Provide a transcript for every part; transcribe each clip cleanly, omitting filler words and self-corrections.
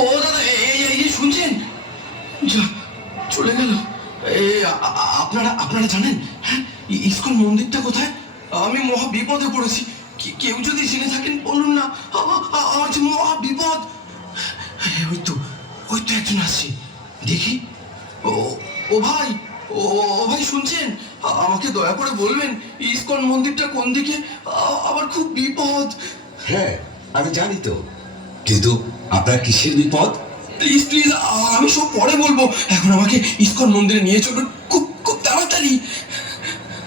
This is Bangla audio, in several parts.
ও দাদা, এই শুনছেন? যা, চলে গেল। আপনারা আপনারা জানেন, হ্যাঁ, ইসকন মন্দিরটা কোথায়? আমি মহা বিপদে পড়েছি। কেউ যদি জেনে থাকেন বলুন না, আমার যে মহা বিপদ। ওই তো, ওই তো একজন আসছে, দেখি। ও ও ভাই, ও ও ভাই শুনছেন? আমাকে দয়া করে বলবেন ইসকন মন্দিরটা কোন দিকে? আমার খুব বিপদ। হ্যাঁ, আমি জানি তো, কিন্তু আপনার কিসের বিপদ? প্লিজ প্লিজ, আমি সব পরে বলবো, এখন আমাকে ইসকন মন্দিরে নিয়ে চলুন, খুব খুব তাড়াতাড়ি।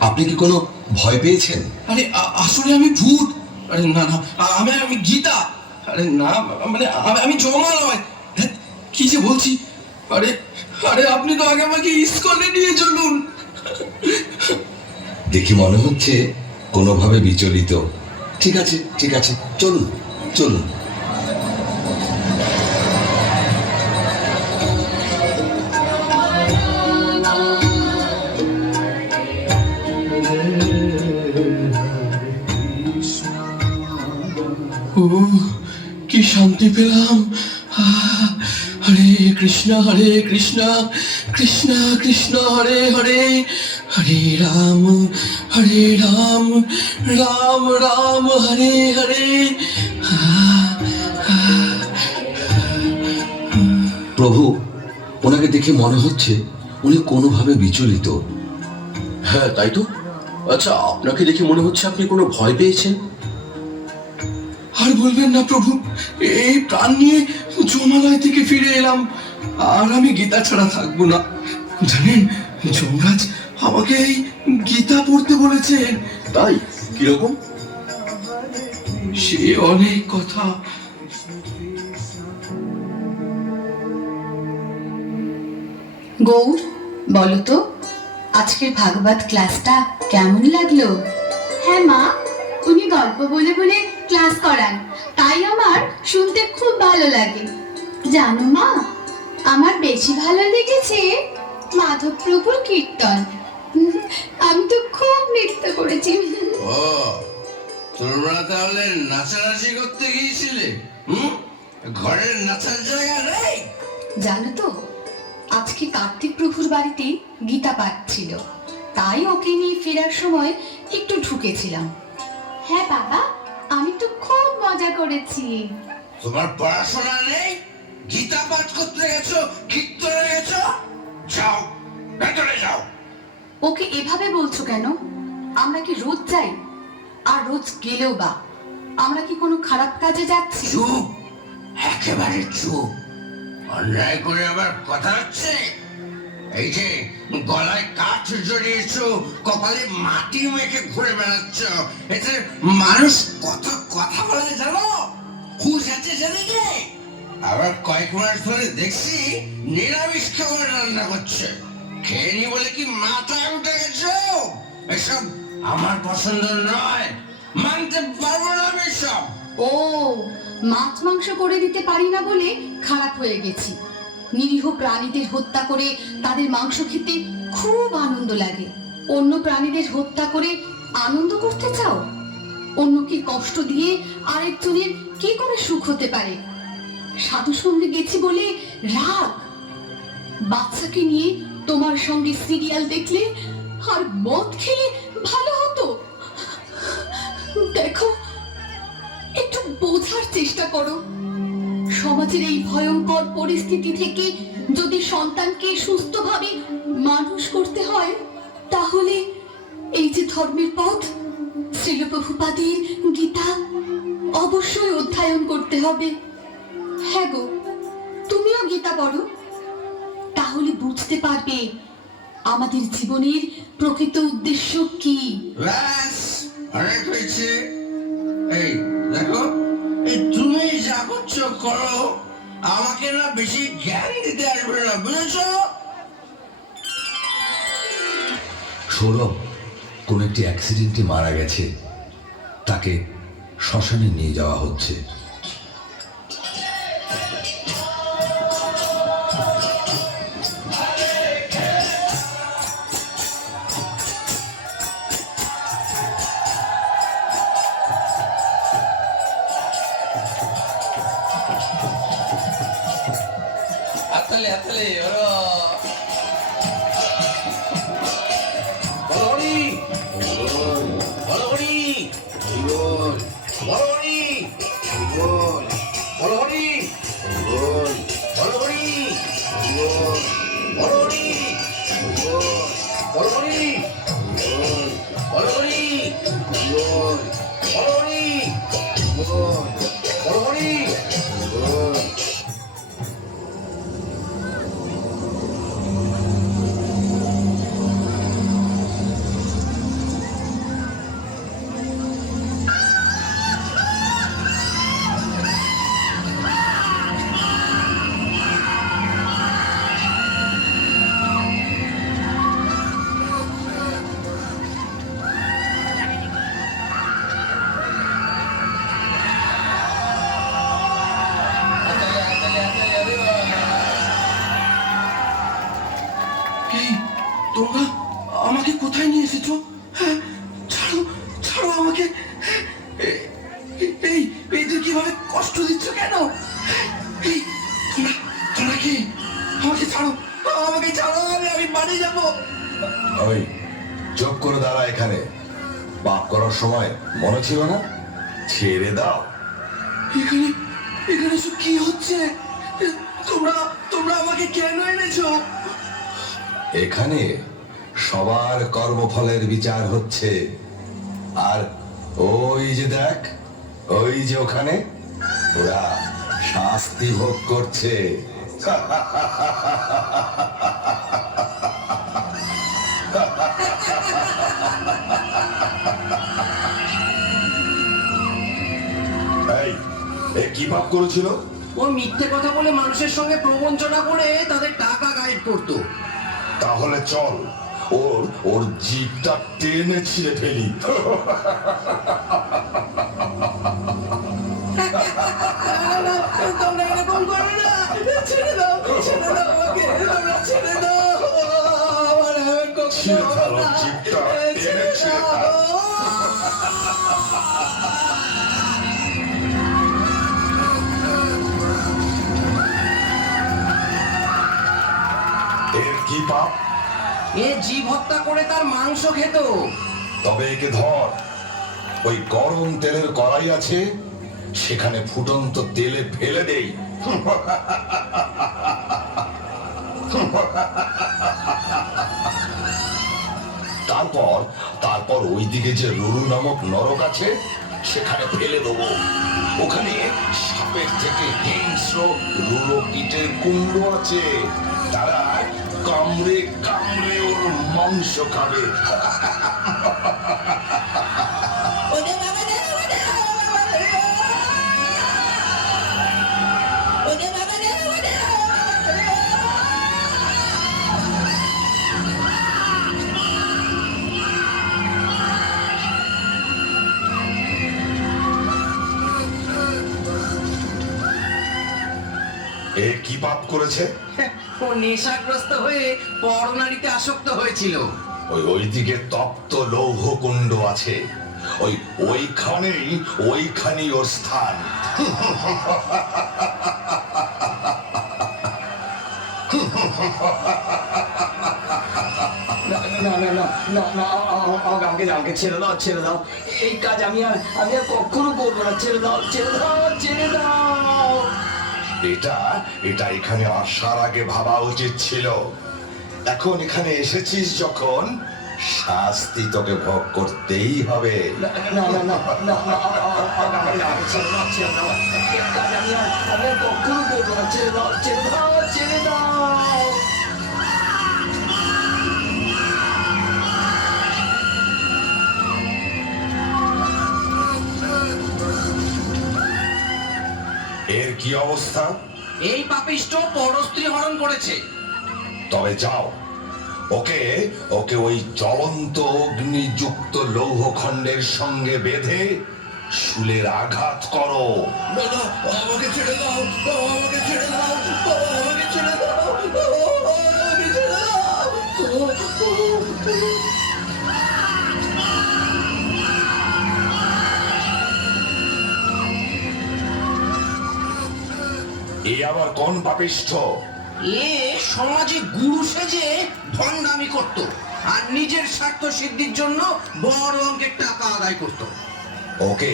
আপনি কি কোনো ভয় পেয়েছেন? আরে আসলে আমি ভূত। আরে না না, আমি গীতা। আরে না, মানে আমি জমা নয়। হ্যাঁ, কি যে বলছি। আরে আরে আপনি তো আগে আমাকে ইসকনে নিয়ে চলুন। দেখি মনে হচ্ছে কোনোভাবে বিচলিত। ঠিক আছে ঠিক আছে, চলুন চলুন। ও, কি শান্তি পেলাম। হরে কৃষ্ণ কৃষ্ণ কৃষ্ণ হরে হরে, হরে রাম রাম রাম হরে হরে। প্রভু, ওনাকে দেখে মনে হচ্ছে উনি কোনোভাবে বিচলিত। হ্যাঁ তাই তো। আচ্ছা, আপনাকে দেখে মনে হচ্ছে আপনি কোনো ভয় পেয়েছেন। আর বলবেন না প্রভু, এই প্রাণ নিয়ে যমালয় থেকে ফিরে এলাম, আর আমি গীতা ছাড়া থাকবো না। জানেন, যমরাজ আমাকে এই গীতা পড়তে বলেছেন। তাই? কিরকম? সে অনেক কথা। গৌর, বলো তো আজকের ভাগবত ক্লাসটা কেমন লাগলো? হ্যাঁ মা, উনি গল্প বলে বলে ক্লাস করান, তাই আমার শুনতে খুব ভালো লাগে। জানো মা, আমার বেশি ভালো লেগেছে মাধব প্রভুর কীর্তন। আমি তো খুব নৃত্য করেছি। ও, তোমরা তাহলে নাচানাচি করতে গিয়েছিলে? ঘরের নাচার জায়গা নেই? জানো তো, আজকে কার্তিক প্রভুর বাড়িতে গীতা পাঠ ছিল, তাই ওকে নিয়ে ফেরার সময় একটু ঢুকেছিলাম। হ্যাঁ বাবা, আমি তো খুব মজা করেছি। তোমার পড়াশোনা নেই? গীতা পাঠ করতে গেছো, কীর্তনে গেছো? যাও, ভেতরে যাও। ওকে এভাবে বলছো কেন? আমরা কি রোজ যাই? আর রোজ গেলেও বা আমরা কি কোনো খারাপ কাজে যাচ্ছি? চুপ, একেবারে চুপ। অন্যায় করে আবার কথা হচ্ছে। এই যে গলায় কাঠ জড়িয়েছো, কপালে মাটি মেখে ঘুরে বেড়াচ্ছ, এতে মানুষ কত কথা বলে জানো? হুঁশ আছে সেদিকে? আবার কয়েক মাস ধরে দেখছি নিরামিষ খাবার রান্না করছে। খেয়ে নি বলে কি মাথায় উঠে গেছো? এসব আমার পছন্দ নয়, মানতে পারবো না আমি সব। ও, মাছ মাংস করে দিতে পারি না বলে খারাপ হয়ে গেছি। নিরীহ প্রাণীদের হত্যা করে তাদের মাংস খেতে খুব আনন্দ লাগে। অন্য প্রাণীদের হত্যা করে আনন্দ করতে চাও? অন্যকে কষ্ট দিয়ে আরেকজনের কি করে সুখ হতে পারে? সাধু সঙ্গে গেছি বলে রাগ? বাচ্চাকে নিয়ে তোমার সঙ্গে সিরিয়াল দেখলে আর মদ খেলে ভালো হতো। দেখো, একটু বোঝার চেষ্টা করো। সমাজের এই ভয়ঙ্কর পরিস্থিতি থেকে যদি সন্তানকে সুস্থভাবে মানুষ করতে হয়, তাহলে এই যে ধর্মের পথ, শ্রীল প্রভুপাদের গীতা অবশ্যই অধ্যয়ন করতে হবে। হ্যাঁ গো, তুমিও গীতা পড়ো, তাহলে বুঝতে পারবে আমাদের জীবনের প্রকৃত উদ্দেশ্য কি। ব্যাস, অনেক হয়েছে। এই দেখো, এই তুমি যা করছো করো, আমাকে না বেশি জ্ঞান দিতে আসবে না, বুঝেছো? সৌরভ কোন একটি অ্যাক্সিডেন্টে মারা গেছে, তাকে শ্মশানে নিয়ে যাওয়া হচ্ছে। হাততালি হাততালি ওরা বলহরি বলহরি বল বলহরি বল বলহরি বল বলহরি বল বলহরি বল বলহরি বল বলহরি বল বলহরি বল বলহরি বল এই তোমরা আমাকে কোথায় নিয়ে এসেছো? হ্যাঁ, ছাড়ো ছাড়ো আমাকে। এই এদের কিভাবে কষ্ট দিচ্ছ কেন? এই তোমরা তোমরা কি? আমাকে ছাড়ো, আমাকে ছাড়ো, আমি বাড়ি যাবো। ওই চুপ করে দাঁড়া এখানে। পাপ করার সময় মনে ছিল না? ছেড়ে দাও। এখানে এখানে সব কি হচ্ছে? তোমরা তোমরা আমাকে কেন এনেছো? এখানে সবার কর্মফলের বিচার হচ্ছে। আর ওই যে দেখ, ওই যে ওখানে ওরা শাস্তি ভোগ করছে। এই, এ কি পাপ করেছিল? ও মিথ্যে কথা বলে মানুষের সঙ্গে প্রবঞ্চনা করে তাদের টাকা গাইড করতো। তাহলে চল ওর ওর জিভটা টেনে ছিঁড়ে ফেলি। তোমরা এরকম করবে না, ছেড়ে দাও আমাকে, তোমরা ছেড়ে দাও। আমার আর কখনো ছিঁড়ে ফেল ওর হবে না। জিভটা, টেনে ছিঁড়ে ফেল। এর কি পাপ? এ জীব হত্যা করে তার মাংস খেত। তবে একে ধর। ওই গরম তেলের কড়াই আছে, সেখানে ফুটন্ত তেলে ফেলে দেই। তারপর তারপর ওইদিকে যে রুরু নামক নরক আছে, সেখানে ফেলে দেবো। ওখানে সাপের থেকে হিংস্র রুরো কীটের কুমড়ো আছে, তারা কামড়ে কামড়ে ওর মাংস খাবে। এ কি পাপ করেছে? ও নেশাগ্রস্ত হয়ে পরনারীতে আসক্ত হয়েছিল। ওইদিকে তপ্ত লৌহ কুণ্ড আছে, ওইখানেই ওর স্থান। না না না না না না, আমাকে আমাকে ছেড়ে দাও, ছেড়ে দাও। এই কাজ আমি আর কখনো করবো না। ছেড়ে দাও, ছেড়ে দাও, ছেড়ে দাও। এটা এটা এখানে আসার আগে ভাবা উচিত ছিল। এখন এখানে এসেছিস যখন, শাস্তি তোকে ভোগ করতেই হবে। না না না না না, আমাকে ছেড়ে দাও, ছেড়ে দাও। এই কাজ আমি আর কখনো করবো না। ছেড়ে দাও, ছেড়ে দাও, ছেড়ে দাও। এর কি অবস্থা? এই পাপিষ্ট পরস্ত্রী হরণ করেছে। তবে যাও, ওকে ওকে ওই জ্বলন্ত অগ্নিযুক্ত লৌহখণ্ডের সঙ্গে বেঁধে শুলের আঘাত করো। না না, আমাকে ছেড়ে দাও, আমাকে ছেড়ে দাও, আমাকে ছেড়ে দাও, আমাকে ছেড়ে দাও। এ আবার কোন পাপিষ্ঠ এ সমাজে গুরু সেজে ভণ্ডামি করত আর নিজের স্বার্থ সিদ্ধির জন্য বড় অঙ্কের টাকা আদায় করত। ওকে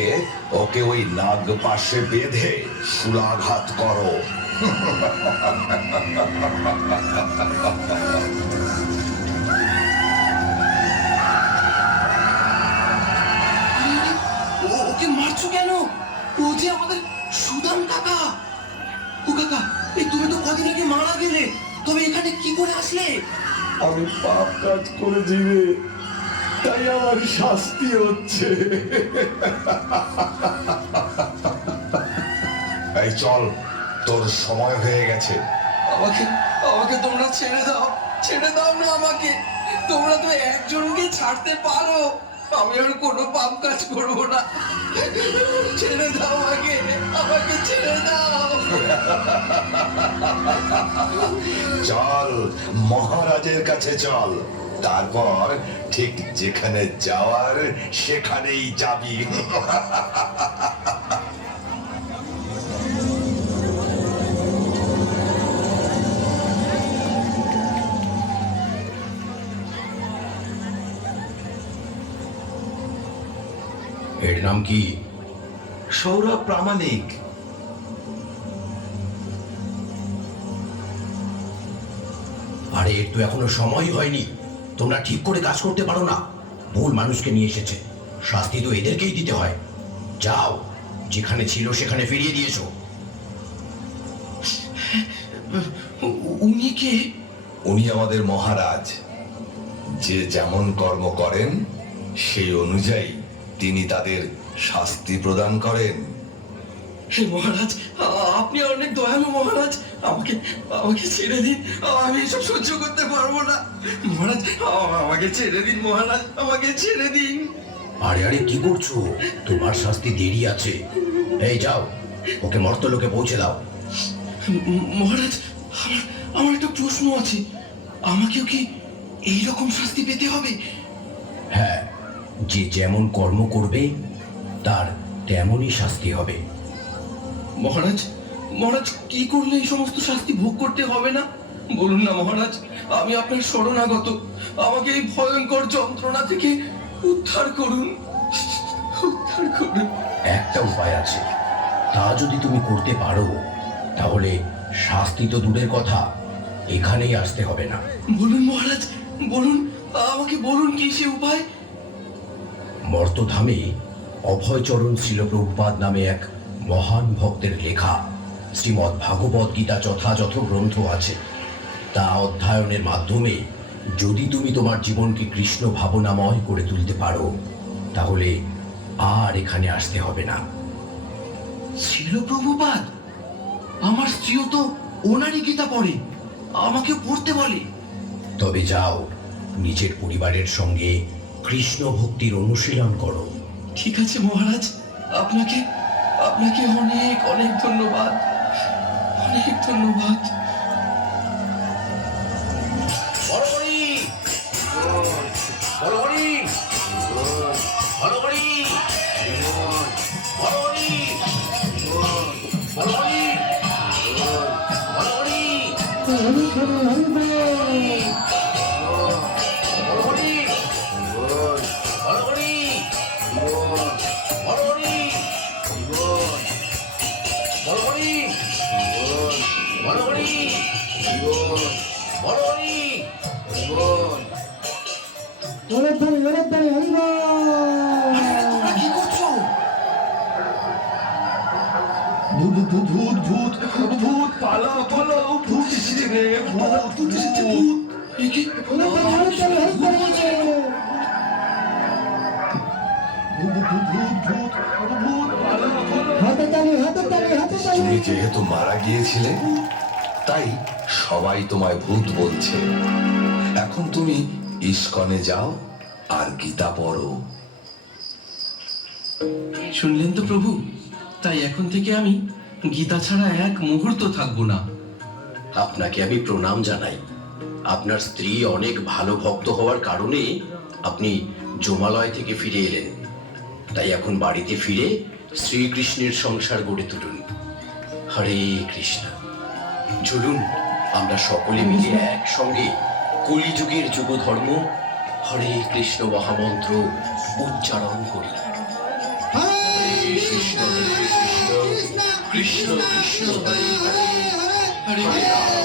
ওকে ওই নাগ পাশে বেঁধে সুলাঘাত করো। ওকে মারছো কেন? ও যে আমাদের সুদাম কাকা। ও কাকা, এই তুমি তো কদিন আগে মারা গেলে, তবে এখানে কি করে আসলে? আমি পাপ কাজ করেছি রে, তাই আমার শাস্তি হচ্ছে। এই চল, তোর সময় হয়ে গেছে। আমাকে আমাকে তোমরা ছেড়ে দাও, ছেড়ে দাও না আমাকে। তোমরা তো একজনকে ছাড়তে পারো, আমি আর কোনো পাপ কাজ করবো না। ছেড়ে দাও আমাকে, আমাকে ছেড়ে দাও। চল মহারাজের কাছে চল, তারপর ঠিক যেখানে যাওয়ার সেখানেই যাবি। এর নাম কি? সৌরভ প্রামাণিক। আরে এর তো এখনো সময়ই হয়নি, তোমরা ঠিক করে কাজ করতে পারো না। ভুল মানুষকে নিয়ে এসেছে, শাস্তি তো এদেরকেই দিতে হয়। যাও, যেখানে ছিল সেখানে ফিরিয়ে দিয়েছো। উনি কে? উনি আমাদের মহারাজ। যে যেমন কর্ম করেন সেই অনুযায়ী তিনি তাদের শাস্তি প্রদান করেন। হে মহারাজ, আপনি অনেক দয়ালু মহারাজ। আমাকে আমাকে ছেড়ে দিন, আমি এসব সহ্য করতে পারবো না মহারাজ। আমাকে ছেড়ে দিন মহারাজ, আমাকে ছেড়ে দিন। আরে আরে কি করছো? তোমার শাস্তি দেরি আছে। এই যাও, ওকে মর্তলোকে পৌঁছে দাও। মহারাজ, আমার একটা প্রশ্ন আছে। আমাকেও কি এইরকম শাস্তি পেতে হবে? হ্যাঁ, যে যেমন কর্ম করবে তার তেমনই শাস্তি হবে। মহারাজ, মহারাজ কি করলে এই সমস্ত শাস্তি ভোগ করতে হবে না? বলুন না মহারাজ, আমি আপনার শরণাগত। আমাকে এই ভয়ঙ্কর যন্ত্রণা থেকে উদ্ধার করুন, উদ্ধার করুন। একটা উপায় আছে, তা যদি তুমি করতে পারো তাহলে শাস্তি তো দূরের কথা, এখানেই আসতে হবে না। বলুন মহারাজ, বলুন, আমাকে বলুন কি সে উপায়? মর্তধামে অভয়চরণ শ্রীল প্রভুপাদ নামে এক মহান ভক্তের লেখা শ্রীমদ্ ভাগবত গীতা যথাযথ গ্রন্থ আছে। তা অধ্যয়নের মাধ্যমে যদি তুমি তোমার জীবনকে কৃষ্ণ ভাবনাময় করে তুলতে পারো তাহলে আর এখানে আসতে হবে না। ছিল প্রভুপাদ, আমার স্ত্রীও তো ওনারই গীতা পড়ে, আমাকে পড়তে বলে। তবে যাও, নিজের পরিবারের সঙ্গে কৃষ্ণ ভক্তির অনুশীলন করো। ঠিক আছে মহারাজ, আপনাকে আপনাকে অনেক অনেক ধন্যবাদ, অনেক ধন্যবাদ। তোমরা কি করছো? ভূত ভূত ভূত ভূত ভূত, পালাও পালাও, ভূত এসেছে রে, ভূত এসেছে, ভূত। এ কি? ভূত ভূত ভূত, পালাও পালাও। তুমি যেহেতু মারা গিয়েছিলে তাই সবাই তোমায় ভূত বলছে। এখন তুমি ইস্কনে যাও আর গীতা পড়ো। শুনলেন তো প্রভু, তাই এখন থেকে আমি গীতা ছাড়া এক মুহূর্ত থাকবো না। আপনাকে আমি প্রণাম জানাই। আপনার স্ত্রী অনেক ভালো ভক্ত হওয়ার কারণে আপনি জমালয় থেকে ফিরে এলেন। তাই এখন বাড়িতে ফিরে শ্রীকৃষ্ণের সংসার গড়ে তুলুন। হরে কৃষ্ণ। চলুন, আমরা সকলে মিলে একসঙ্গে কলিযুগের যুগধর্ম হরে কৃষ্ণ মহামন্ত্র উচ্চারণ করি। হরে কৃষ্ণ কৃষ্ণ কৃষ্ণ হরে হরে হরে রাম